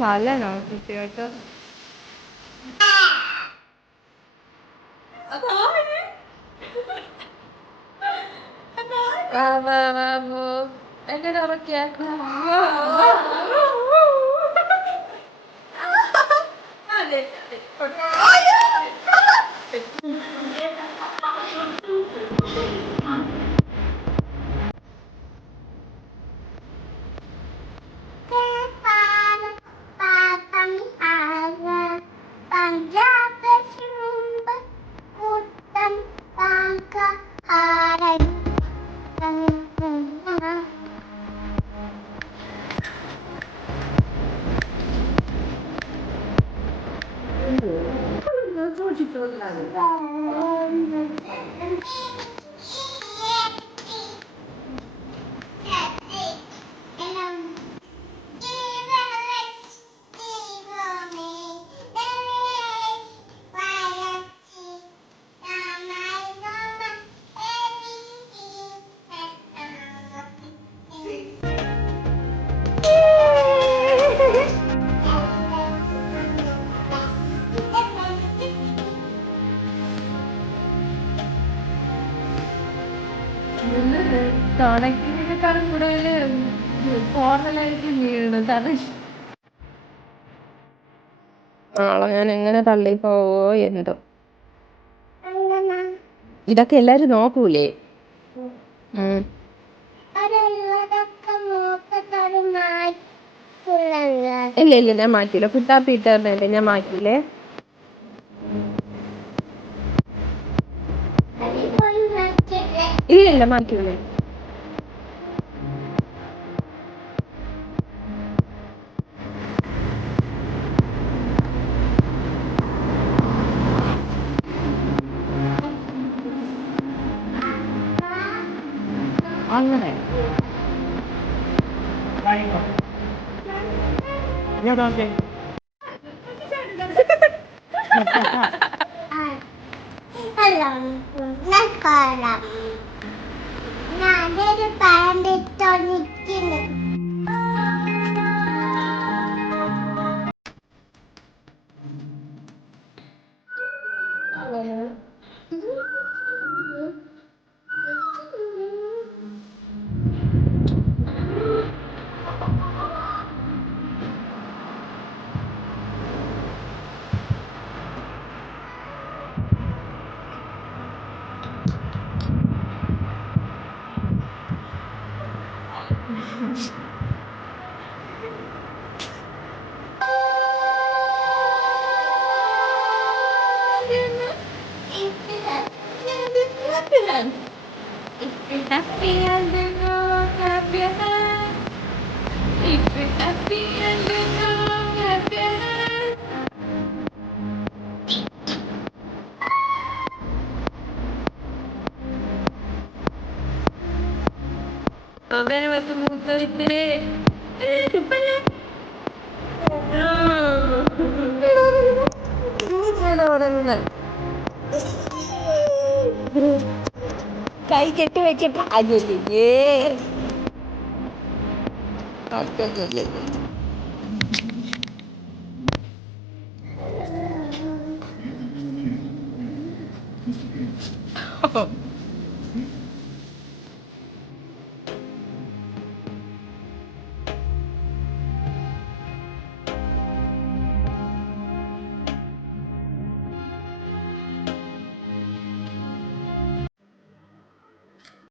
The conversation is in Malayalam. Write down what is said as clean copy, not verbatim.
പാലാണോ കുട്ടികൾക്ക്? എങ്ങനെ ഉറക്കിയ കണക്കിനേക്കാളും കൂടുതൽ ഫോർമലായിട്ട് വീണതാണ്. നാളെ ഞാൻ എങ്ങനെ തള്ളി പോവോ എന്തോ. ഇതൊക്കെ എല്ലാരും നോക്കൂലേ? ഇല്ല ഇല്ല, ഞാൻ മാറ്റില്ല. കുട്ടാപ്പി ഇട്ടല്ലേ, ഞാൻ മാറ്റില്ലേ. ഇല്ല ഇല്ല, മാറ്റൂലേ. അങ്ങനെ ഞാനൊരു പാൻഡിട്ടോ നിൽക്കുന്നു. Happy and you know happy. If you're happy and you know happy. Bene, questo punto di te. കൈ കെട്ടി വെച്ചിട്ട് അയ്യേ